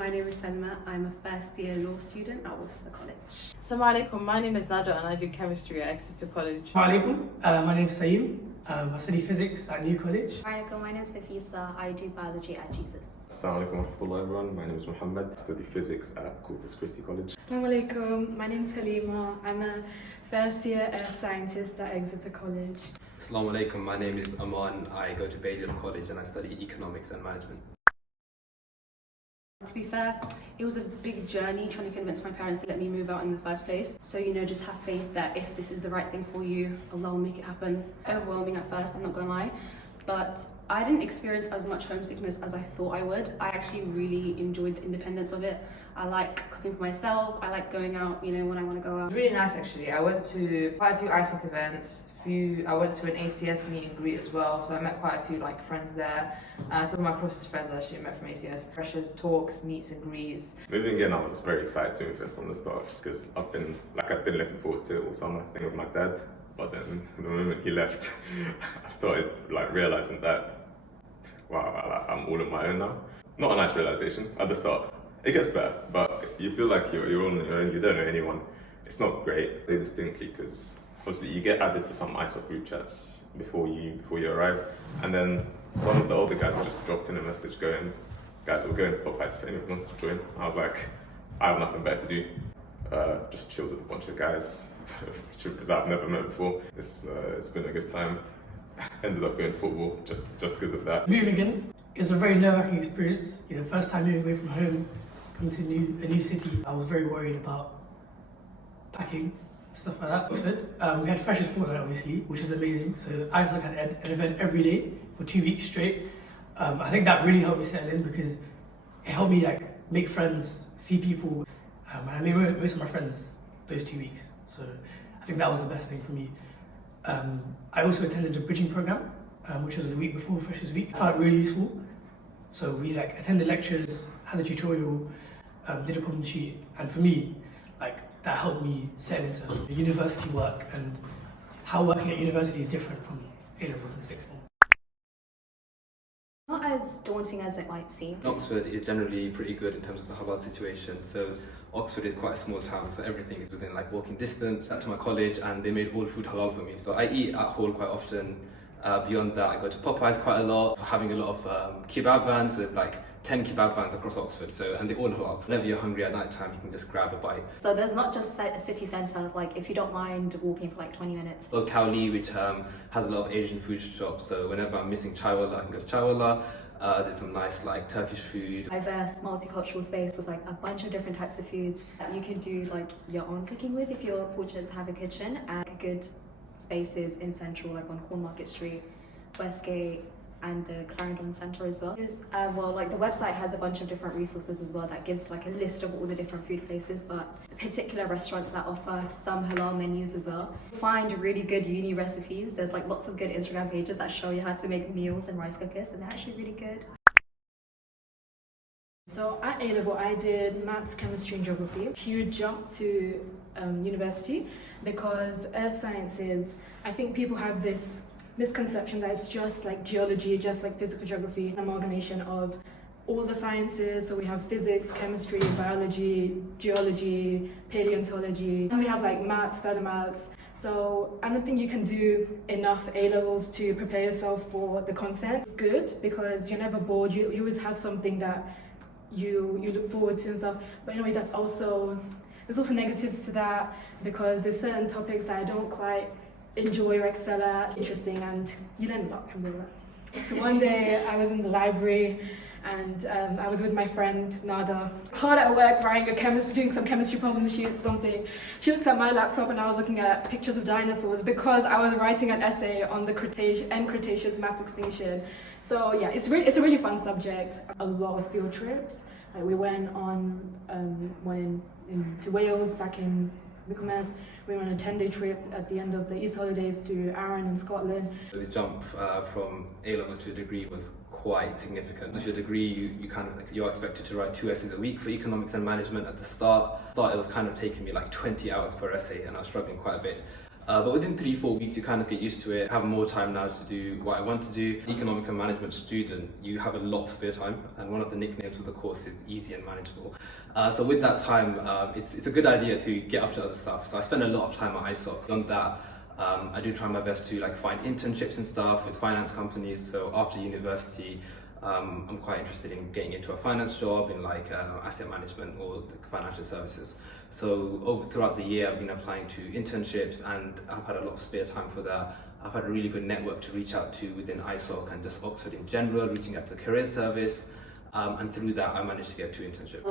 my name is Selma. I'm a first year law student at Worcester College. Assalamu alaikum, my name is Nada and I do chemistry at Exeter College. Assalamu alaikum, my name is Saeem. I study physics at New College. Assalamu my name is Nafisa. I do biology at Jesus. Assalamu alaikum warahmatullahi everyone. My name is Muhammad. I study physics at Corpus Christi College. Assalamu alaikum, my name is Halima. I'm a first year earth scientist at Exeter College. Assalamu alaikum, my name is Iman. I go to Balliol College and I study economics and management. To be fair, it was a big journey trying to convince my parents to let me move out in the first place. So, just have faith that if this is the right thing for you, Allah will make it happen. Overwhelming at first, I'm not gonna lie. But I didn't experience as much homesickness as I thought I would. I actually really enjoyed the independence of it. I like cooking for myself. I like going out, when I want to go out. It was really nice actually. I went to quite a few ISOC events. I went to an ACS meet and greet as well, so I met quite a few friends there. Some of my closest friends I actually met from ACS. Freshers, talks, meets and greets. Moving in, I was very excited to move in from the start, just because I've been looking forward to it all summer, I think with my dad. But then the moment he left, I started realizing that, wow, I'm all on my own now. Not a nice realization at the start. It gets better, but you feel like you're on your own, you don't know anyone. It's not great, they distinctly, because obviously you get added to some ISOC group chats before you arrive, and then some of the older guys just dropped in a message going, guys, we're going to Popeyes if anyone wants to join. I was like, I have nothing better to do. Just chilled with a bunch of guys that I've never met before. It's been a good time. Ended up going football just because of that. Moving in is a very nerve-wracking experience. First time moving away from home, coming to a new city. I was very worried about packing, stuff like that. Oxford, we had Freshers Fortnight obviously, which is amazing. So ISOC had an event every day for 2 weeks straight. I think that really helped me settle in because it helped me make friends, see people. And I made most of my friends those 2 weeks. So I think that was the best thing for me. I also attended a bridging program, which was the week before Freshers Week. I found it really useful. So we attended lectures, had a tutorial, did a problem sheet, and for me, that helped me settle into the university work and how working at university is different from A-levels and sixth form. Not as daunting as it might seem. Oxford is generally pretty good in terms of the halal situation. So Oxford is quite a small town, so everything is within walking distance. Back to my college, and they made all food halal for me. So I eat at Hall quite often. Beyond that, I go to Popeyes quite a lot. Having a lot of kebab vans. There's 10 kebab vans across Oxford, and they're all halal. Whenever you're hungry at night time, you can just grab a bite. So there's not just a city centre, if you don't mind walking for 20 minutes. So Cowley, which has a lot of Asian food shops, so whenever I'm missing chaiwala, I can go to chaiwala. There's some nice Turkish food. Diverse multicultural space with a bunch of different types of foods that you can do your own cooking with if you're fortunate to have a kitchen, and good spaces in Central on Cornmarket Street, Westgate, and the Clarendon Centre as well. The website has a bunch of different resources as well that gives a list of all the different food places, but particular restaurants that offer some halal menus as well. Find really good uni recipes. There's lots of good Instagram pages that show you how to make meals and rice cookers, and they're actually really good. So at A-level I did maths, chemistry and geography. Huge jump to university because earth sciences, I think people have this misconception that it's just geology, just physical geography, an amalgamation of all the sciences. So we have physics, chemistry, biology, geology, paleontology, and we have maths, further maths. So I don't think you can do enough A-levels to prepare yourself for the content. It's good because you're never bored, you always have something that you look forward to and stuff. But anyway, there's also negatives to that because there's certain topics that I don't quite enjoy or excel at. Interesting, and you learn a lot, alhamdulillah. So one day I was in the library and I was with my friend Nada, hard at work doing some chemistry problem sheets or something. She looked at my laptop and I was looking at pictures of dinosaurs because I was writing an essay on the end Cretaceous mass extinction. So yeah, it's a really fun subject. A lot of field trips. We went to Wales back in Michaelmas. We went on a 10-day trip at the end of the Easter holidays to Arran in Scotland. The jump from A-level to a degree was quite significant. With your degree, you're expected to write 2 essays a week for economics and management at the start. It was taking me 20 hours per essay, and I was struggling quite a bit. But within 3-4 weeks, you kind of get used to it. I have more time now to do what I want to do. Economics and management student, you have a lot of spare time, and one of the nicknames of the course is easy and manageable. So with that time, it's a good idea to get up to other stuff. So I spend a lot of time at ISOC. Beyond that, I do try my best to find internships and stuff with finance companies. So after university, I'm quite interested in getting into a finance job in asset management or financial services. So throughout the year, I've been applying to internships, and I've had a lot of spare time for that. I've had a really good network to reach out to within ISOC and just Oxford in general, reaching out to the career service, and through that, I managed to get 2 internships.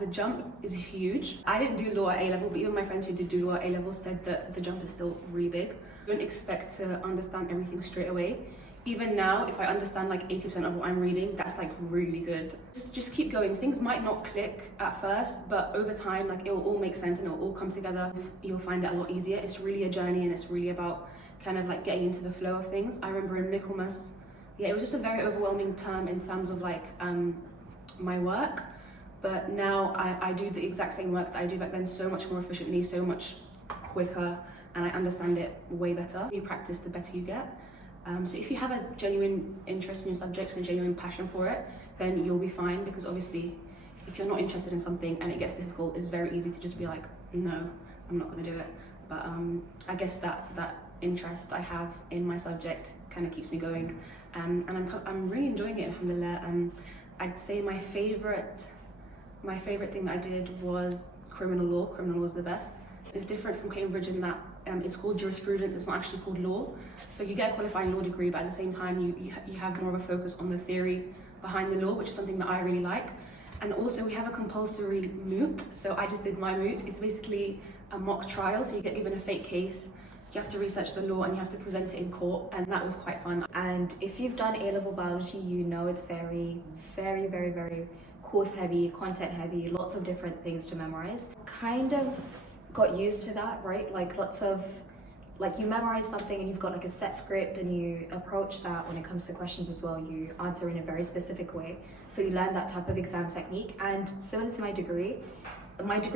The jump is huge. I didn't do law at A level, but even my friends who did do law at A level said that the jump is still really big. You don't expect to understand everything straight away. Even now, if I understand 80% of what I'm reading, that's really good. Just keep going. Things might not click at first, but over time, it'll all make sense and it'll all come together. You'll find it a lot easier. It's really a journey, and it's really about kind of getting into the flow of things. I remember in Michaelmas, it was just a very overwhelming term in terms of my work. But now I do the exact same work that I do back then so much more efficiently, so much quicker, and I understand it way better. You practice, the better you get. So if you have a genuine interest in your subject and a genuine passion for it, then you'll be fine, because obviously if you're not interested in something and it gets difficult, it's very easy to just be like, no, I'm not going to do it. But I guess that interest I have in my subject kind of keeps me going, and I'm really enjoying it, alhamdulillah. I'd say my favorite thing that I did was criminal law. Criminal law is the best. It's different from Cambridge in that it's called jurisprudence, it's not actually called law. So you get a qualifying law degree, but at the same time you have more of a focus on the theory behind the law, which is something that I really like. And also we have a compulsory moot, so I just did my moot. It's basically a mock trial, so you get given a fake case, you have to research the law and you have to present it in court, and that was quite fun. And if you've done A-level biology, you know it's very, very, very, very course heavy, content heavy, lots of different things to memorize. Kind of got used to that, right? Lots of, you memorize something and you've got a set script, and you approach that when it comes to questions as well. You answer in a very specific way. So you learn that type of exam technique. And similar to my degree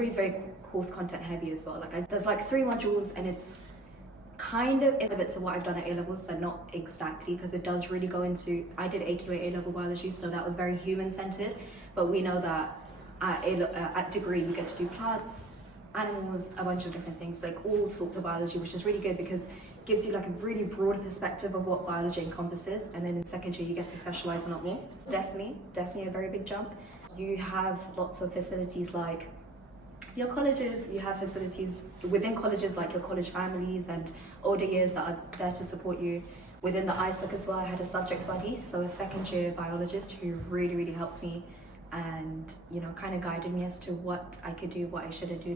is very course content heavy as well. There's 3 modules, and it's kind of a bit to what I've done at A-levels, but not exactly, because it does really go into, I did AQA A-level biology, so that was very human-centered, but we know that at degree you get to do plants, animals, a bunch of different things, all sorts of biology, which is really good because it gives you a really broad perspective of what biology encompasses, and then in second year you get to specialize a lot more. Definitely a very big jump. You have lots of facilities like your colleges, you have facilities within colleges like your college families and older years that are there to support you. Within the ISOC as well, I had a subject buddy, so a second year biologist who really, really helped me and kind of guided me as to what I could do, what I shouldn't do,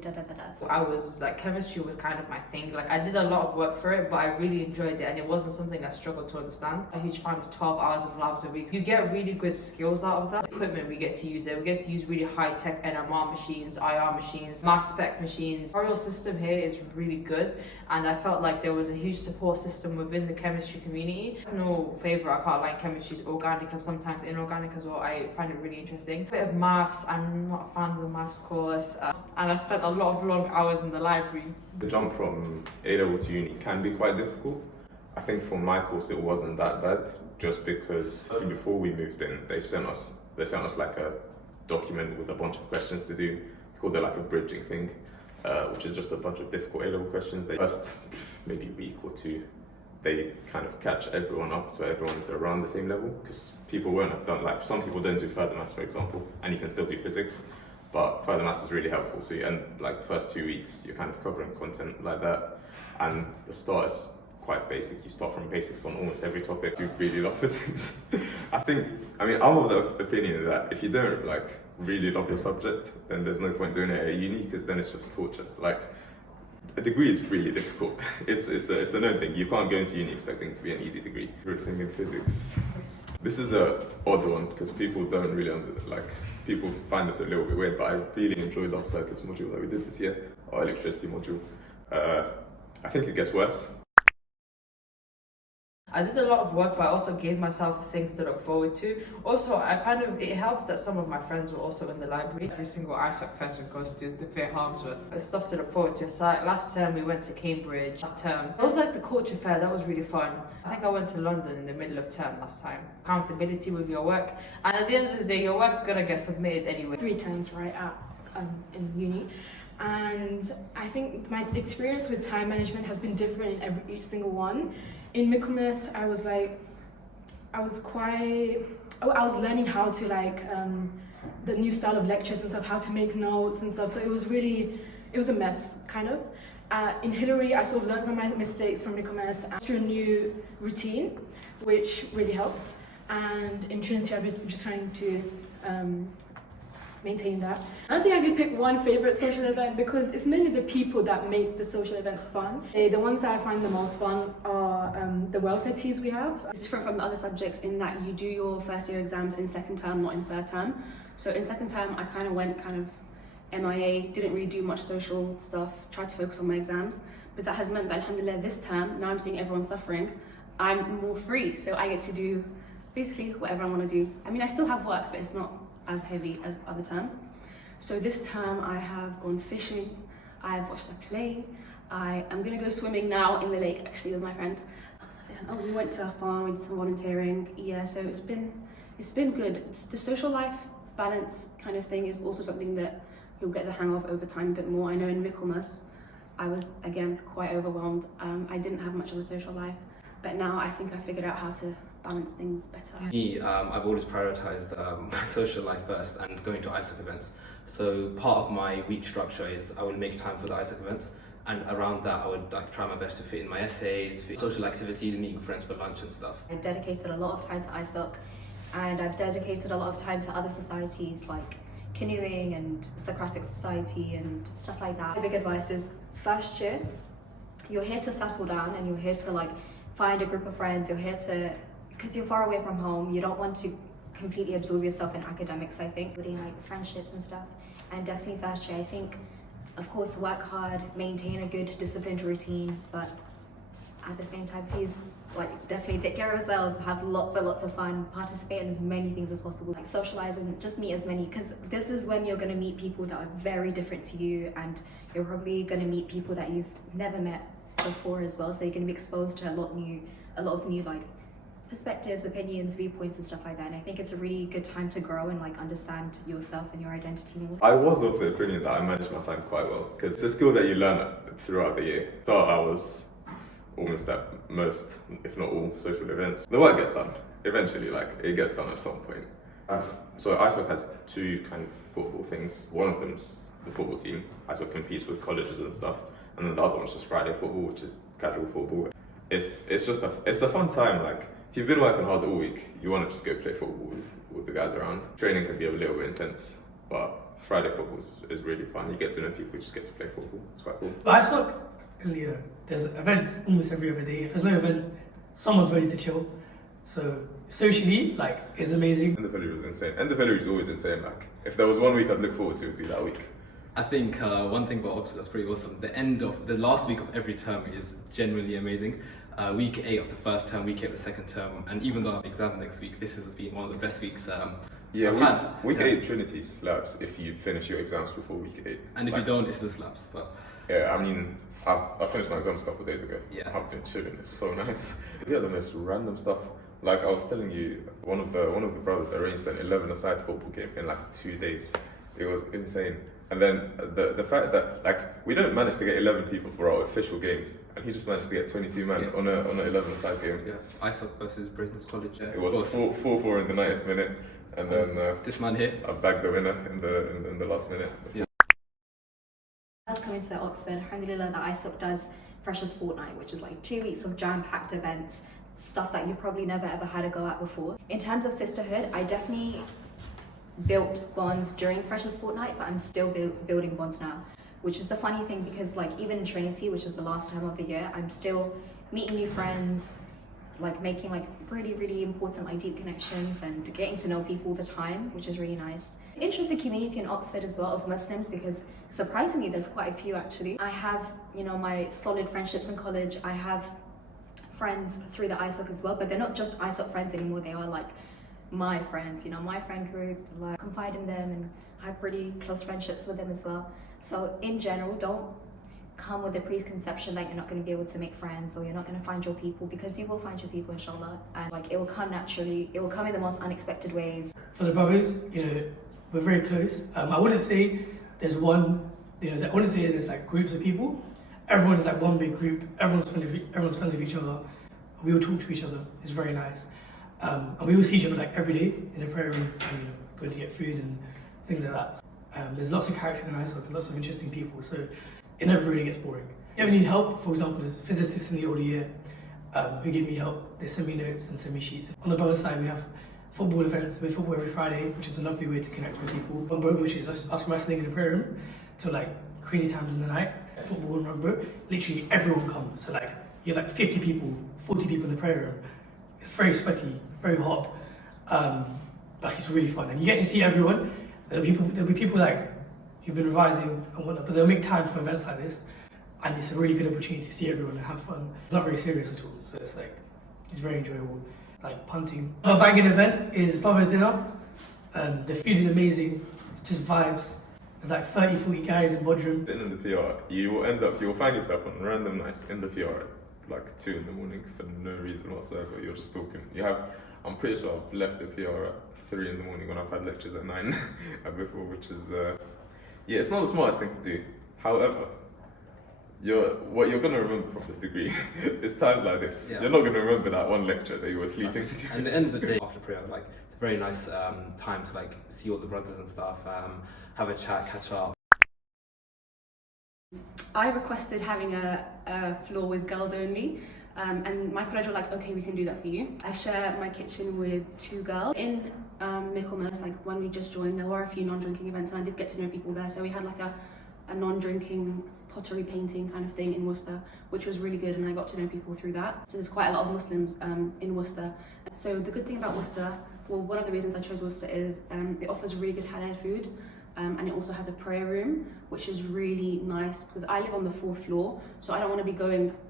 So I was chemistry was kind of my thing. I did a lot of work for it, but I really enjoyed it, and it wasn't something I struggled to understand. A huge fan of 12 hours of labs a week. You get really good skills out of that. Equipment, we get to use it. We get to use really high-tech NMR machines, IR machines, mass spec machines. The tutorial system here is really good, and I felt like there was a huge support system within the chemistry community. Personal favourite, I can't lie, chemistry is organic and sometimes inorganic as well. I find it really interesting. A bit of maths, I'm not a fan of the maths course, and I spent a lot of long hours in the library. The jump from A-level to uni can be quite difficult. I think for my course it wasn't that bad, just because before we moved in, they sent us a document with a bunch of questions to do. We called it a bridging thing, which is just a bunch of difficult A-level questions. They first maybe week or 2, they kind of catch everyone up, so everyone's around the same level, because people won't have done, some people don't do further maths, for example, and you can still do physics, but further maths is really helpful. So you end the first 2 weeks, you're kind of covering content like that, and the start is quite basic. You start from basics on almost every topic. You really love physics. I'm of the opinion that if you don't really love your subject, then there's no point doing it at uni, because then it's just torture. A degree is really difficult. It's a known thing. You can't go into uni expecting it to be an easy degree. Everything in physics. This is a odd one because people don't really people find this a little bit weird, but I really enjoyed our circuits module that we did this year, our electricity module. I think it gets worse. I did a lot of work, but I also gave myself things to look forward to. Also, it helped that some of my friends were also in the library. Every single ISOC person goes to the Fair Harmsworth. It's stuff to look forward to. So like, last term we went to Cambridge. Last term, it was like the culture fair. That was really fun. I think I went to London in the middle of term last time. Accountability with your work. And at the end of the day, your work's gonna get submitted anyway. 3 terms right at in uni. And I think my experience with time management has been different in each single one. In Michaelmas, I was learning how to the new style of lectures and stuff, how to make notes and stuff. So it was a mess, kind of. In Hillary, I sort of learned from my mistakes from Michaelmas and a new routine, which really helped. And in Trinity, I've been just trying to maintain that. I don't think I could pick one favorite social event because it's mainly the people that make the social events fun. The ones that I find the most fun are the welfare teas we have. It's different from the other subjects in that you do your first year exams in second term, not in third term. So in second term, I kind of went MIA, didn't really do much social stuff, tried to focus on my exams. But that has meant that, alhamdulillah, this term, now I'm seeing everyone suffering, I'm more free. So I get to do basically whatever I want to do. I mean, I still have work, but it's not as heavy as other terms. So this term I have gone fishing, I've watched a play, I am gonna go swimming now in the lake actually with my friend. We went to a farm, we did some volunteering, yeah, so it's been good. The social life balance kind of thing is also something that you'll get the hang of over time a bit more. I know in Michaelmas, I was again quite overwhelmed. I didn't have much of a social life, but now I think I figured out how to balance things better. Me, I've always prioritized my social life first and going to ISOC events. So part of my week structure is I will make time for the ISOC events, and around that I would try my best to fit in my essays, social activities, meeting friends for lunch and stuff. I've dedicated a lot of time to ISOC, and I've dedicated a lot of time to other societies like canoeing and Socratic Society and stuff like that. My big advice is first year, you're here to settle down and you're here to find a group of friends, you're here to, because you're far away from home, you don't want to completely absorb yourself in academics, I think. Building friendships and stuff. And definitely first year, I think, of course, work hard, maintain a good disciplined routine, but at the same time, please, definitely take care of yourselves, have lots and lots of fun, participate in as many things as possible, socialize and just meet as many, because this is when you're going to meet people that are very different to you, and you're probably going to meet people that you've never met before as well, so you're going to be exposed to a lot of new perspectives, opinions, viewpoints and stuff like that. And I think it's a really good time to grow and understand yourself and your identity. I was of the opinion that I managed my time quite well, because it's a skill that you learn throughout the year. So I was almost at most, if not all, social events. The work gets done. Eventually, it gets done at some point. So ISOC has 2 kind of football things. One of them's the football team. ISOC competes with colleges and stuff. And then the other one's just Friday football, which is casual football. It's a fun time. If you've been working hard all week, you want to just go play football with the guys around. Training can be a little bit intense, but Friday football is really fun. You get to know people, you just get to play football. It's quite cool. But ISOC, there's events almost every other day. If there's no event, someone's ready to chill. So socially, it's amazing. End-of-Hillary was insane. End-of-Hillary is always insane. If there was one week I'd look forward to, it would be that week. I think one thing about Oxford that's pretty awesome, the last week of every term is genuinely amazing. Week 8 of the first term, week 8 of the second term, and even though I have exam next week, this has been one of the best weeks week 8 Trinity slaps if you finish your exams before week 8. And if you don't, it's the slaps. But yeah, I mean, I finished my exams a couple of days ago. Yeah. I've been chilling, it's so nice. We had the most random stuff. I was telling you, one of the brothers arranged an 11-a-side football game in 2 days. It was insane. And then the fact that we don't manage to get 11 people for our official games, and he just managed to get 22 men on an 11-a-side game. Yeah, ISOC versus Britain's College. Yeah. It was 4-4 in the 90th minute, and then this man here, I bagged the winner in the last minute. Yeah. As coming to Oxford, alhamdulillah, that ISOC does Freshers Fortnight, which is 2 weeks of jam-packed events, stuff that you probably never ever had a go at before. In terms of sisterhood, I definitely built bonds during Freshers Fortnight, but I'm still building bonds now, which is the funny thing, because even in Trinity, which is the last time of the year, I'm still meeting new friends, making really, really important deep connections and getting to know people all the time, which is really nice. Interesting community in Oxford as well of Muslims, because surprisingly there's quite a few actually. I have my solid friendships in college. I have friends through the ISOC as well, but they're not just ISOC friends anymore, they are like my friends, you know, my friend group, like confide in them and have pretty close friendships with them as well. So in general, don't come with a preconception that you're not going to be able to make friends or you're not going to find your people, because you will find your people, inshallah, and like it will come naturally, it will come in the most unexpected ways. For the brothers, you know, we're very close. I wouldn't say there's one, you know, I wouldn't say there's like groups of people. Everyone is like one big group. Everyone's friends with each other. We all talk to each other. It's very nice. And we all see each other like every day in the prayer room, and you know, going to get food and things like that. There's lots of characters in ISOC, lots of interesting people, so it never really gets boring. If you ever need help, for example, there's physicists in the older year who give me help. They send me notes and send me sheets. On the brother side, we have football events. We have football every Friday, which is a lovely way to connect with people. Rugby, which is us wrestling in the prayer room till like crazy times in the night. Football and rugby, literally everyone comes. So like you have like 50 people, 40 people in the prayer room. It's very sweaty, very hot, but it's really fun. And you get to see everyone. There'll be people like who've been revising and whatnot, but they'll make time for events like this. And it's a really good opportunity to see everyone and have fun. It's not very serious at all, so it's like, it's very enjoyable. Like punting. Our banging event is Brother's Dinner. The food is amazing, it's just vibes. There's like 30, 40 guys in Bodrum. In the PR, you'll find yourself on random nights in the PR at like 2 in the morning for no reason whatsoever. You're just talking. I'm pretty sure I've left the PR at 3 in the morning when I've had lectures at 9 before, which is, yeah, it's not the smartest thing to do. However, what you're going to remember from this degree is times like this. Yeah. You're not going to remember that one lecture that you were sleeping to. And at the end of the day, after prayer, like, it's a very nice time to like see all the brothers and stuff, have a chat, catch up. I requested having a floor with girls only, and my college were like, okay, we can do that for you. I share my kitchen with 2 girls. In Michaelmas, like when we just joined, there were a few non-drinking events, and I did get to know people there. So we had like a non-drinking pottery painting kind of thing in Worcester, which was really good, and I got to know people through that. So there's quite a lot of Muslims in Worcester. So the good thing about Worcester, well, one of the reasons I chose Worcester is it offers really good halal food. And it also has a prayer room, which is really nice because I live on the 4th floor, so I don't want to be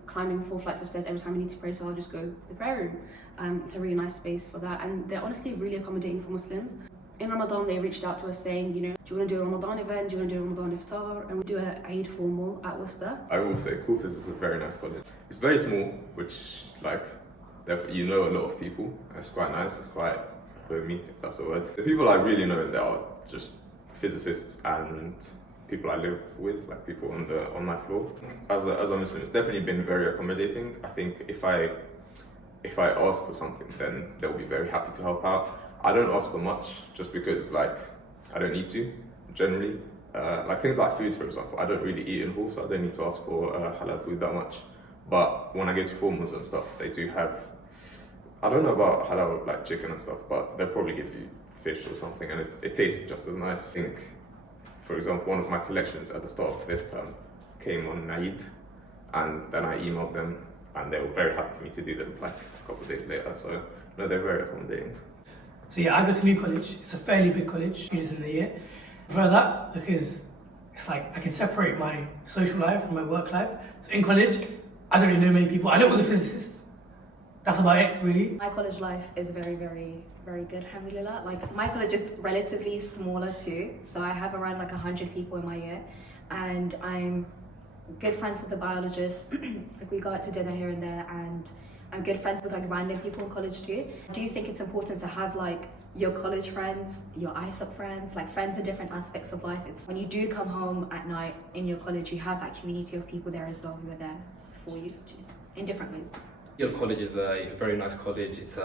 climbing 4 flights of stairs every time I need to pray, so I'll just go to the prayer room. It's a really nice space for that, and they're honestly really accommodating for Muslims. In Ramadan, they reached out to us saying, you know, do you want to do a Ramadan event? Do you want to do a Ramadan iftar? And we do an Eid formal at Worcester. I will say, Coopers is a very nice college. It's very small, which, like, you know a lot of people. It's quite nice. It's quite homey, if that's a word. The people I really know in there are just physicists and people I live with, like people on my floor. As a Muslim, it's definitely been very accommodating. I think if I ask for something, then they'll be very happy to help out. I don't ask for much just because like I don't need to generally. Like things like food, for example, I don't really eat in hall, so I don't need to ask for halal food that much. But when I go to formals and stuff, they do have, I don't know about halal like chicken and stuff, but they'll probably give you fish or something, and it tastes just as nice. I think, for example, one of my collections at the start of this term came on Eid, and then I emailed them, and they were very happy for me to do them like a couple of days later. So no, they're very accommodating. So yeah, I go to New College. It's a fairly big college, students in the year. I prefer that because it's like I can separate my social life from my work life. So in college, I don't really know many people. I know all the physicists. That's about it, really. My college life is very, very, very good, alhamdulillah. Like, my college is relatively smaller too, so I have around like 100 people in my year, and I'm good friends with the biologists. Like, we go out to dinner here and there, and I'm good friends with like random people in college too. Do you think it's important to have like your college friends, your ISOP friends, like friends in different aspects of life? It's when you do come home at night in your college, you have that community of people there as well who are there for you too, in different ways. Yale College is a very nice college. It's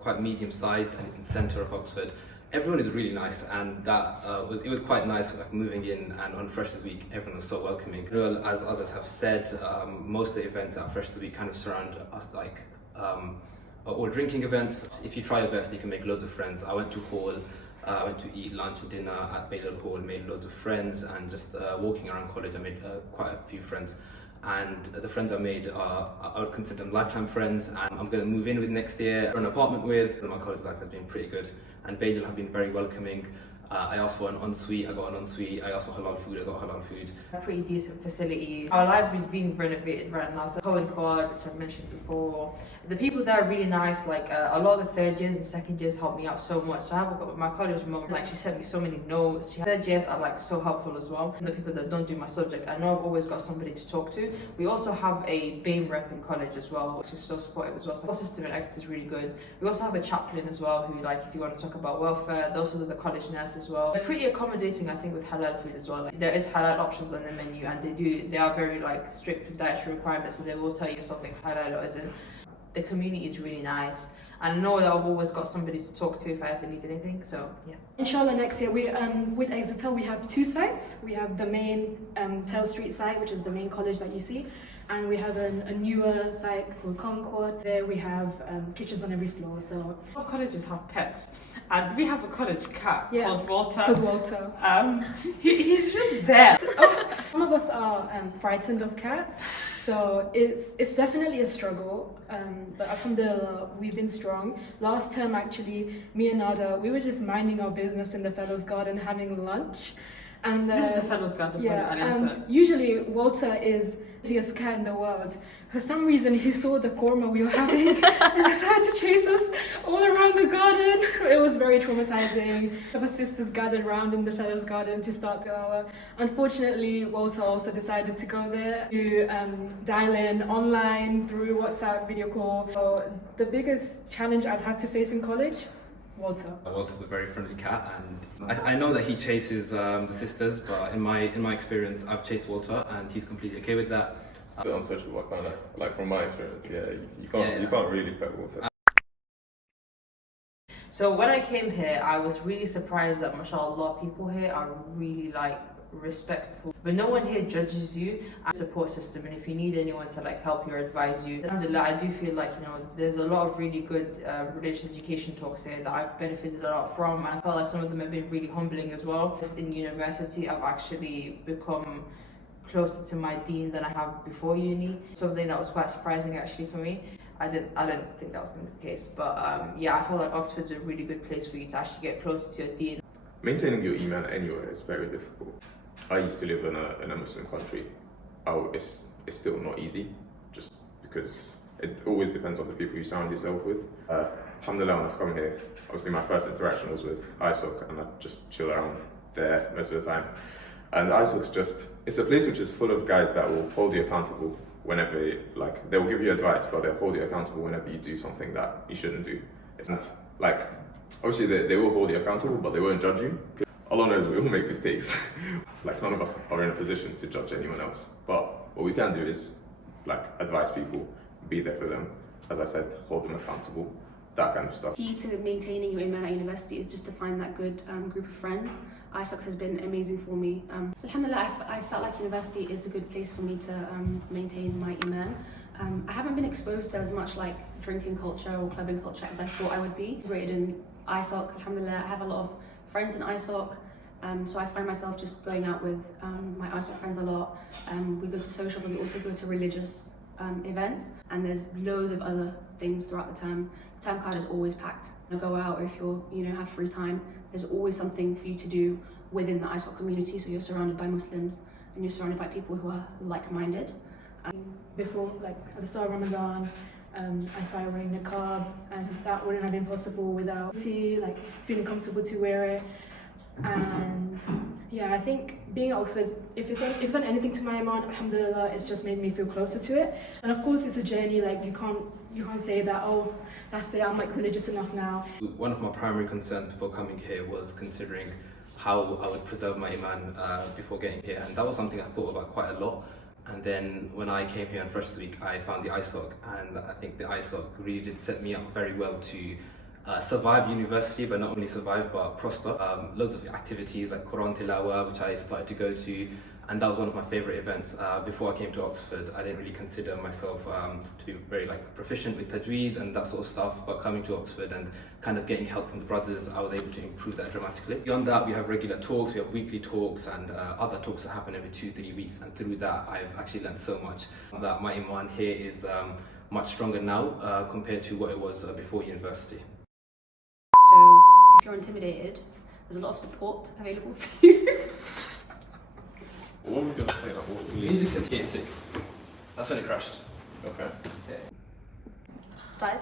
quite medium-sized and it's in the centre of Oxford. Everyone is really nice, and it was quite nice like moving in, and on Freshers Week everyone was so welcoming. As others have said, most of the events at Freshers Week kind of surround us like all drinking events. If you try your best, you can make loads of friends. I went to Hall, I went to eat lunch and dinner at Balliol Hall, made loads of friends, and just walking around college I made quite a few friends. And the friends I made I would consider them lifetime friends, and I'm going to move in with next year, an apartment with. My college life has been pretty good, and Balliol have been very welcoming. I asked for an ensuite, I got an ensuite. I asked for halal food, I got halal food. A pretty decent facility. Our library is being renovated right now, so Cohen Quad, which I've mentioned before. The people there are really nice. Like a lot of the third years and second years helped me out so much. So I have my college mom, like she sent me so many notes. Third years are like so helpful as well. And the people that don't do my subject, I know I've always got somebody to talk to. We also have a BAME rep in college as well, which is so supportive as well. So the system at Exeter is really good. We also have a chaplain as well, who like if you want to talk about welfare. Also there's a college nurse as well. They're pretty accommodating, I think, with halal food as well. Like, there is halal options on the menu, and they are very like strict with dietary requirements, so they will tell you if something halal or isn't. The community is really nice. I know that I've always got somebody to talk to if I ever need anything, so yeah. Inshallah, next year, with Exeter, we have 2 sites. We have the main Tell Street site, which is the main college that you see, and we have a newer site called Concord. There we have kitchens on every floor, so... All colleges have pets, and we have a college cat called Walter. Called Walter. He's just there. Some of us are frightened of cats, so it's definitely a struggle, but alhamdulillah, we've been strong. Last term, actually, me and Nada, we were just minding our business in the Fellows Garden having lunch. And This is the Fellows Garden. yeah, and usually Walter is the easiest cat in the world. For some reason, he saw the korma we were having and decided to chase us all around the garden. It was very traumatizing. Our sisters gathered around in the Fellows Garden to start the hour. Unfortunately, Walter also decided to go there to dial in online through WhatsApp video call. So the biggest challenge I've had to face in college, Walter. Walter's a very friendly cat, and I know that he chases the sisters, but in my experience, I've chased Walter, and he's completely okay with that. A bit unsociable, I kind of like from my experience. Yeah, you can't really pet water. So when I came here, I was really surprised that mashallah people here are really like respectful, but no one here judges you. And support system, and if you need anyone to like help you or advise you, alhamdulillah, I do feel like, you know, there's a lot of really good religious education talks here that I've benefited a lot from, and I felt like some of them have been really humbling as well. Just in university, I've actually become closer to my dean than I have before uni. Something that was quite surprising actually for me. I didn't think that was going to be the case, but yeah, I feel like Oxford's a really good place for you to actually get close to your dean. Maintaining your Iman anywhere is very difficult. I used to live in a Muslim country. It's still not easy, just because it always depends on the people you surround yourself with. Alhamdulillah, when I've come here, obviously my first interaction was with ISOC, and I just chill around there most of the time. And ISOC's it's a place which is full of guys that will hold you accountable whenever, like, they'll give you advice, but they'll hold you accountable whenever you do something that you shouldn't do. It's not, like, obviously they will hold you accountable, but they won't judge you. Allah knows we all make mistakes. Like, none of us are in a position to judge anyone else. But what we can do is, like, advise people, be there for them. As I said, hold them accountable, that kind of stuff. Key to maintaining your Iman at university is just to find that good group of friends. ISOC has been amazing for me. Alhamdulillah, I felt like university is a good place for me to maintain my Iman. I haven't been exposed to as much like drinking culture or clubbing culture as I thought I would be. Rated in ISOC, alhamdulillah, I have a lot of friends in ISOC, so I find myself just going out with my ISOC friends a lot. We go to social, but we also go to religious events, and there's loads of other things throughout the term. The term card is always packed. You go out, or if have free time, there's always something for you to do within the ISOC community, so you're surrounded by Muslims and you're surrounded by people who are like-minded. Before, like at the start of Ramadan, I started wearing niqab, and that wouldn't have been possible without like feeling comfortable to wear it. And yeah, I think being at Oxford, if it's done anything to my Iman, alhamdulillah, it's just made me feel closer to it. And of course, it's a journey. Like you can't say that, oh, that's it, I'm like religious enough now. One of my primary concerns before coming here was considering how I would preserve my Iman before getting here, and that was something I thought about quite a lot. And then when I came here on Freshers Week, I found the ISOC, and I think the ISOC really did set me up very well to survive university, but not only survive but prosper. Loads of activities like Quran Tilawa, which I started to go to, and that was one of my favourite events. Before I came to Oxford, I didn't really consider myself to be very proficient with tajweed and that sort of stuff, but coming to Oxford and kind of getting help from the brothers, I was able to improve that dramatically. Beyond that, we have regular talks, we have weekly talks, and other talks that happen every 2-3 weeks, and through that I've actually learned so much. That my Iman here is much stronger now compared to what it was before university. So if you're intimidated, There's a lot of support available for you. What were we gonna say? Like, what were You just get sick. That's when it crashed. Okay. Start.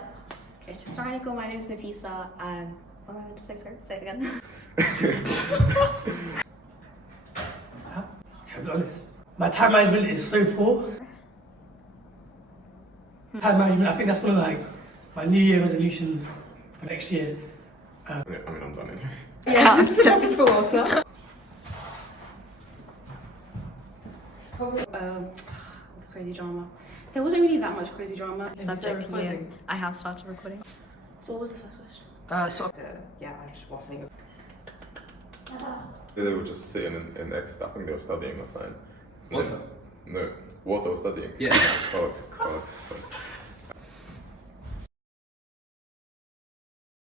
Okay. Assalamu alaikum, my name is Nafisa. What am I meant to say? Sorry, say it again. Can I be honest? My time management is so poor. Time management, I think that's one of like my New Year resolutions for next year. I mean, I'm done anyway. Yeah, this is a message for Walter. The crazy drama. There wasn't really that much crazy drama. Subject to you. I have started recording. So what was the first question? I'm just waffling. They were just sitting in X. I think they were studying or something. Walter? No, Walter was studying. Yeah. God.